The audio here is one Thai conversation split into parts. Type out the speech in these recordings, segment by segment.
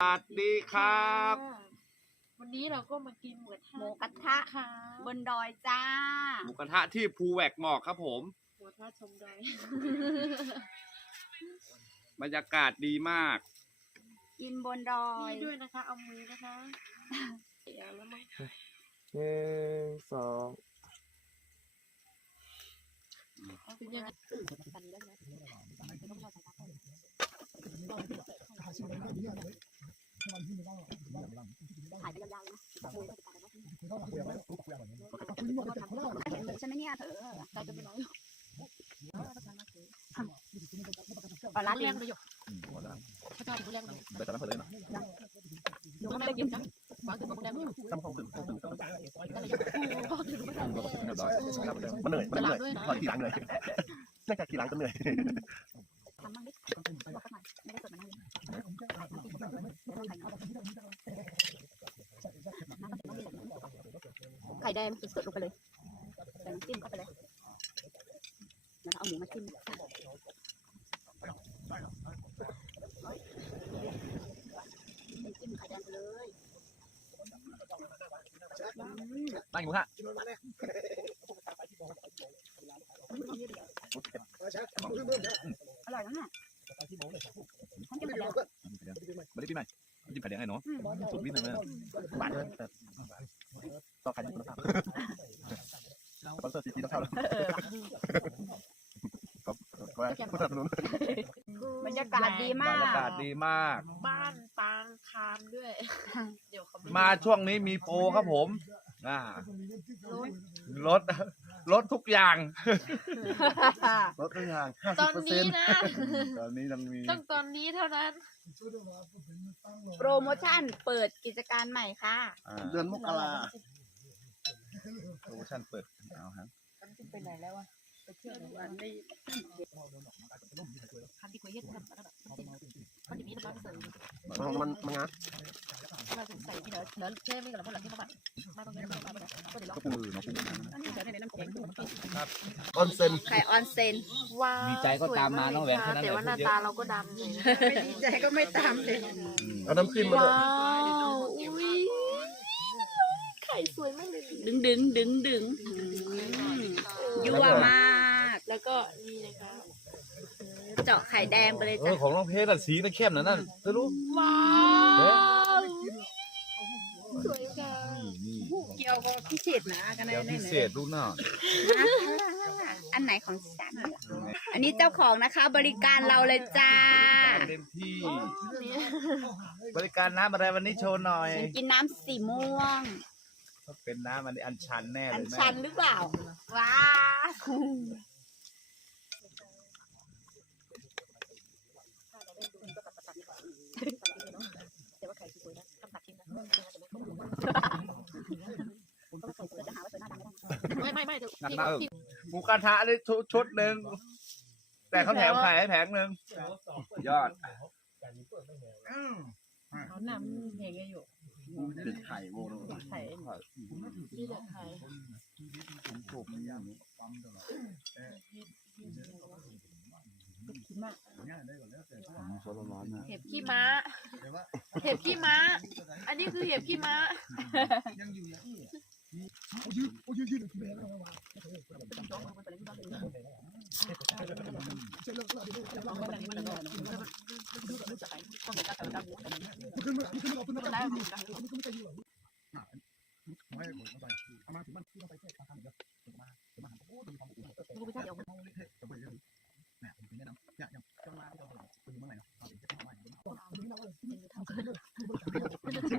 สวัสดีครับ วันนี้เราก็มากินหมูกระทะหมูกระทะ ค่ะบนดอยจ้า หมูกระทะที่ภูแหวกหมอกครับผม หมูกระทะชมดอย บรรยากาศดีมาก กินบนดอยนี่ด้วยนะคะ เอามือนะคะเดี๋ยวแล้วมั้งหนึ่งสองเป็นยังไง ถ่ายไปยาวๆนะเห็นใช่ไหมเนี่ยเธอใจจะไม่น้อยปลาร้าเลี้เลี้ยงงเลยหยกเขาชอบกินเลี้ยงเลยเดี๋ยวจะรับเปิดเลยนะดูก็ไม่ได้กินจ้ะวางถึงกับเลี้ยงเลยทำข้าวถึงข้าถึงข้าวถึงแต่ละหยกโอ้โหถึงไม่ได้เรียบร้อยมันเหนื่อยมันเหนื่อยพอกี่หลังเลยน่าจะกี่หลังก็เหนื่อย ไข่แดงสดๆลงไปเลยใส่น้ำจิ้มเข้าไปเลยแล้วเอาหมูมาจิ้มจิ้มไข่แดงไปเลยตั้งอยู่ฮะอร่อยนะเนี่ยฉันกินไปแล้ว ไม่ได้ปีใหม่จิ้มไข่แดงไงเนาะสุดวิทย์เลย หวานเลยต่อไข่แดงคุณภาพสปอนเซอร์ซีซีต้องเข้าแล้วก็ก็ผู้สนับสนุนบรรยากาศดีมาบรรกยากาศดีมาก บ้านปางคามด้วย เดี๋ยวเขามาช่วงนี้มีโปรครับผม อ่าลดลดทุกอย่างรถเครื่องยางห้าตสิบอนเปอร์เซ็นี้นต์นะ ตอนนี้ยังมีต้องตอนนี้เท่านั้น โปรโมชั่นเปิดกิจการใหม่ค่ะเดือนมกราโปรโมชั่นเปิดเอาฮะไปไหนแล้วอะไปเที่ยวไหนวันนี้ทำที่คุยเฮ็ดทำอะไรแบบมันจะมีน้ำมันเสริมมันมันมันงาเราจะใส่ที่เหลือเหลือแค่ไม่กับเราเพราะหลังที่เขาบัด ก็ปูมือเนาะปูมืออันนี้เดี๋ยวในน้ำแข็งออนเซนไข่ออนเซนว้าวดีใจก็ตามมาน้องแหวนแค่นั้นแต่ว่าหน้าตาเราก็ดำเลยไม่ดีใจก็ไม่ตามเลยเอาน้ำจิ้มมาเลยว้าวอุ้ยไข่สวยมากเลยดึงดึงดึงดึงยั่วมากแล้วก็นี่นะคะเจาะไข่แดงไปเลยจ้ะของน้องเพชรสีมันเข้มนะนั่นจะรู้ว้าวสวยจัง นี่ เกี่ยวกับพิเศษนะกันเดี๋ยวพิเศษดูหน่อยอันไหนของฉันอันนี้เจ้าของนะคะ บริการเราเลยจ้า เต็มที่นี่บริการน้ำอะไรวันนี้โชว์หน่อยฉันกินน้ำสีม่วง เป็นน้ำอันนี้อันชันแน่เลอันยแม่ชันหรือเปล่า ว้าวแต่ว่า ไข่สวยนะทำตัดทิ้งนะไม่ไม่ไม่เดี๋ยวหนักพี่มากเออพี่หมูกระทะนี่ชุดชุดหนึ่งแต่เขาแถมไข่ให้แผงหนึ่งยอดเขานำเพลงอยู่เป็นไข่โว้ไข่นี่แหละไข่ร้อนๆนะเห็บขี้ม้า เห็บขี้ม้า อันนี้คือเห็บขี้ม้า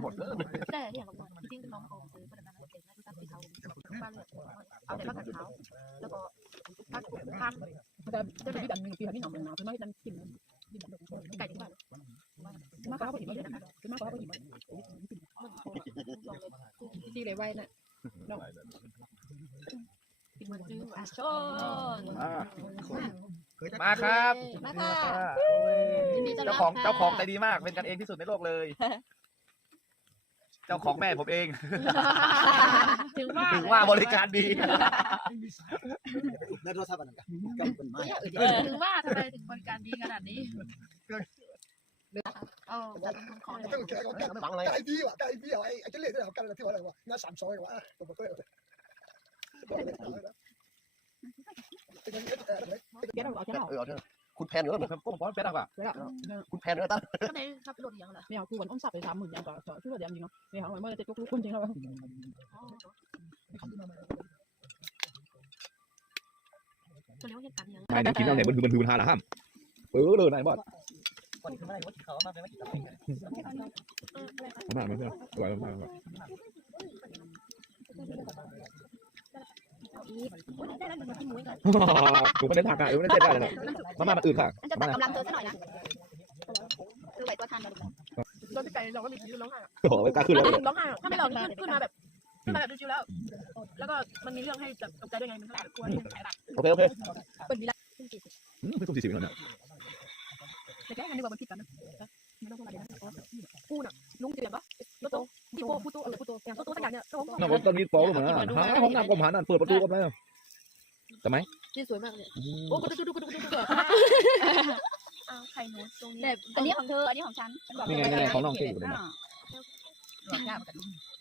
หมดเลยได้ที่ย่างเราจริงๆน้องเอาซื้อ บ้านเลยเอาแต่ผักกาดขาวแล้วก็ผักพันจะจะเป็นที่ดันหนึ่งปีที่หนองเป็นหนาวคือไม่ดันกินไก่ที่บ้านมากกว่าผู้หญิงเลยนะคะคือมากกว่าผู้หญิงมันโคลองเลยที่เลยไว้น่ะกินเหมือนจื้ออะชนมาครับมาค่ะยินดีต้อนรับเจ้าของค่ะเจ้าของใจดีมากเป็นกันเองที่สุดในโลกเลย เจ้าของแม่ผมเอง ถึงว่าถึงว่าบริการดี ได้โทรศัพท์อันกันก็เป็นไม้ถึงว่าทำไมถึงบริการดีขนาดนี้เออจัดเป็นคองเลยต้องแกก็แกมันไก่ดีวะไก่ดีว่ะไอ้ไอ้เจเล่เนี่ยกันที่ว่าอะไรวะหน้าสามซอยว่ะตัวมันก็เลยเดี๋ยวเราเอาเจ้าเออเอาเจ้า คุณแพนเนื้อผมผมบอกแพนอะเดี๋ยวเราคุณแพนเนื้อตั้งก็เลยขับรถอย่างละไม่เอากูวันอ้อมสับไปสามหมื่นยังก็ช่วยเดี๋ยวจริงเนาะไม่เอาเมื่อจะทุกคนจริงแล้วจะเรียกว่าเหตุการณ์อย่างนายนี่กินเอาไหนมันคือมันคือมันหาละห้ามเออเลยนายบอสมาไม่ใช่สวยมากได้แล้วมันกินหมูก่ อนถูกไม่ได้ทางอะเออไม่ได้ได้เลยมามามาอื่นค่ะ มันจะตัดกำลังเธอซะหน่อยนะคือไหวตัวทันนะตอนที่ไปเราก็มีชีร้องไห้โอ้โหไม่กล้าขึ้นแล้วร้องไห้ถ้าไม่ร้องขึ้นมาแบบขึ้นมาแบบชิวๆแล้ว แล้วก็มันมีเรื่องให้แบบตกใจด้วยไง มันก็แบบกลัวที่ไหนล่ะโอเคโอเคเปิดมีละอืมไม่ต้องสี่สิบแล้วนะแต่แค่อันนี้ว่ามันผิดกันนะไม่ต้องพูดอะไรนะกูน่ะลุงเสียงปะรถโตพี่โก้พูดโตเออพูดโตอย่างโตสักอย่างเนี่ย โตนอกจากตอนนี้ฟ้องลงมาหาห้องน้ำกรมหานั่นเปิดประตูกันเลยนี่สวยมากเลยโอ้กูดูดูดูดูดูดูอ้าวไข่หนูตรงนี้อันนี้ของเธอ อันนี้ของฉันนี่ไงนี่ไงของน้องที่อยู่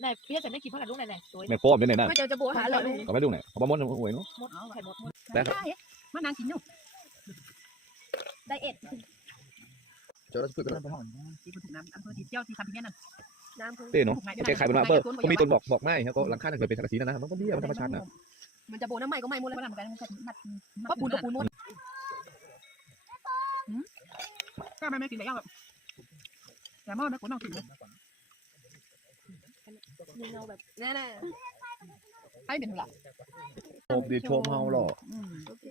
ไหนพี่จะไม่คิดเท่าไหร่ลูกไหนไหนสวยไม่ฟ้องเป็นไหนนั่นไม่เจอจะโบหาเลยก็ไม่ดูไหนเขาบ้ามดหวยเนาะหมดไข่หมดหมดแล้วครับมันนางกินอยู่ไดเอทเจอแล้วพูดกันแล้วที่ถูกน้ำอำเภอที่เที่ยวที่ทำที่นั่นน้ำพึ่ง เต้เนาะแกขายบนมาเปิดก็มีต้นบอกบอกไม่แล้วก็หลังคาเคยเป็นสังกะสีนะนะมันก็เบี้ยมันธรรมชาตินะมันจะโบน้ำใหม่ก็ไม่หมดเลยมันทำกันมันมัดเพราะปูนกับปูนหมดก็ไม่ไม่กินแต่ย่างแบบแต่หม้อไม่คนนอกกินเลยมีเงาแบบแน่ให้เป็นหลักโชคดีโชคเฮาหรออืมๆ